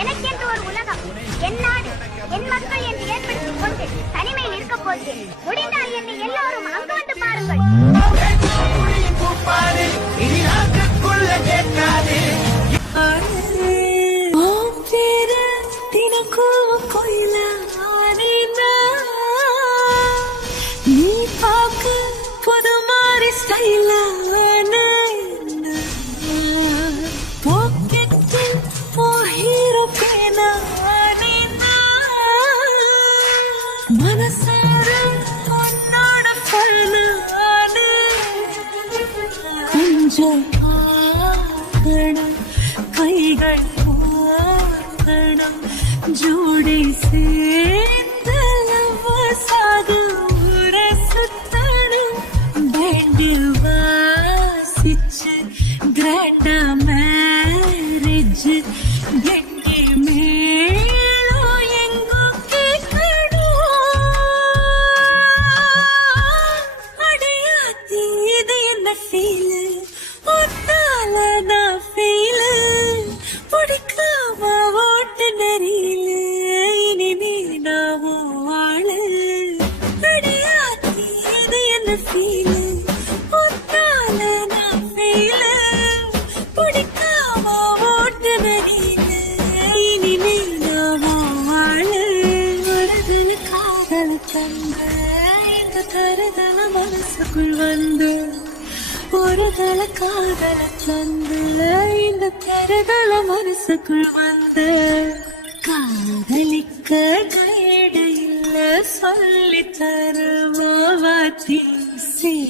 எனக்கென்று ஒரு உலகம், என் நாடு, என் மக்கள் என்று ஏற்படுத்திக் கொண்டு தனிமையில் இருக்க போகிறேன். முடிந்தால் என்னை எல்லோரும் அங்கு வந்து பாருங்கள். நீ பார்க்க புது மாதிரி ஸ்டைல மனசார உன்னோட கொஞ்சம் கைகள் ஜோடி சேர்ந்த சாக சுத்தனும் பேண்டி வாசிச்சு கிராண்டா மேரேஜ் எங்கே மேலோ எங்கோ கேட்கணும். அடையாத்தி இது என்ன ஃபீலு, ஒன்னால நான் ஃபீலு பிடிக்காம ஓட்டு நெறியில இனிமே நாமோ வாழ. அடையாத்தி இது என்ன ஃபீலு, ஒன்னால நான் ஃபீலு பிடிக்காம ஓட்டு நெறியில இனிமே நாமோ வாழ. வருதல் காதல் தந்த இந்த தருதல மனசுக்குள் வந்து ஒரு தல காதல தந்து இந்த தருதல மனசுக்குள் வந்து காதலிக்க கைடு இல்ல சொல்லி தருவாத்தி